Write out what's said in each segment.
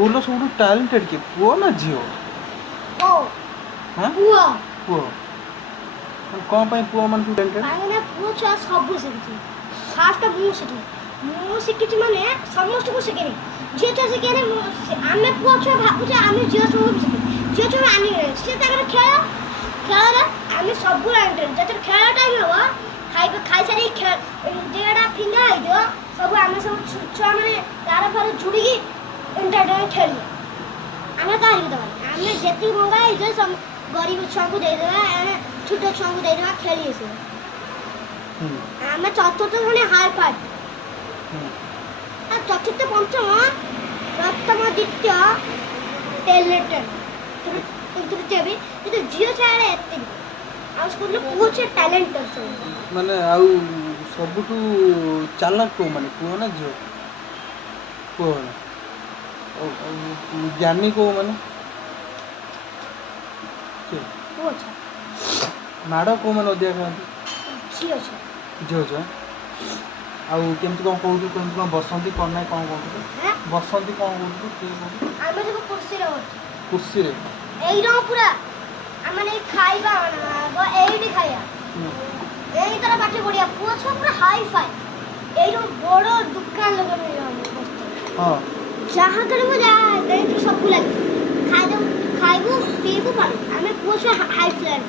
school सब talented किए पुओ ना झील पुओ कौन पाई पुओ मन टैलेंटेड काहे पुओ छुआ सब शिखी फास्ट मु शिखी माने समस्त को शिखेनी झील छुआ शिखेनी आमे पुओ छुआ भाबुचे आमे झील छुआ झील छुआ आनी से ताकर खेल खेल रे आमे सब टैलेंटेड जते खेल टाइम हो खाई सारी जेड़ा फिंगा है जो सब आमे सब छुआ माने तार पर जुड़ी की एंटरटेनमेंट खेली आमे काहे दबा आमे जेती मंगा है जो सब गरीब छुआ को दे देबा छोट छुआ को दे देबा खेली से आमे चतुर्थ माने हाई फाइव आ चतुर्थ पंचम प्रथम द्वितीय टैलेंटेड तृतीय भी तो जियो छाड़े एते आ स्कूल में पूछे टैलेंट सब माने आउ सबटू चालाक को माने को ना जियो को ज्ञानी को माने माड़ को मैंने अधिक कहते झील छुआ आउ केमती कौन कहू केमती कौन बसंती कौन ना कौन कहते बसंती कौन कहते कुर्सी रे पूरा आमने खाइबा एइडी खाइबा एइ तरह बाटे बढ़िया पुओ छुआ पूरा हाई फाई एइ बड़ दुकान लगे हां जहां करे मु जा सब लागे खाइबू पीबू पानी आमे पुओ छुआ हाई फ्लैट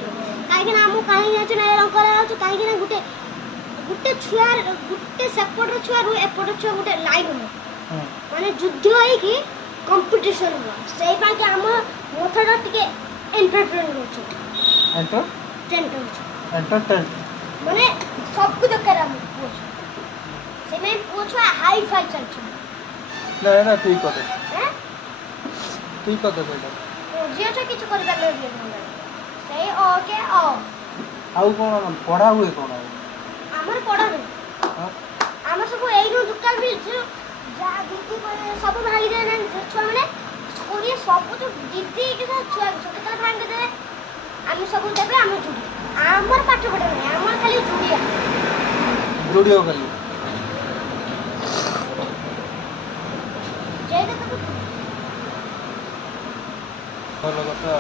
काहे ना हम काहे जाच ना रंग करा छ काहे ना गुटे छुआ गुटे सेपट छुआ रु एपट छुआ गुटे लाइन हो माने युद्ध होई कि कंपटीशन हो सेई पा के हम मोथडा टिके एंटरटेन हो छ एंटरटेन माने सब कुछ करा हम पुओ से में पुओ छुआ हाई फाई चल छ ना ठीक कते हैं ठीक कते कहला जियो छ किछ कर पाले सेई ओके ओ आउ कोन पढ़ा हुए कोन हमर पढ़ा नहीं हमर सब एई नो दुकान भी जा दीदी सब भाई रे छुआ माने स्कूल सब कुछ दीदी के साथ छुआ केतला भांग दे हम सब देबे हम जुड़ी हमर पाठ पढ़े नहीं हमर खाली जुड़िया खाली जय देखो भलो कथा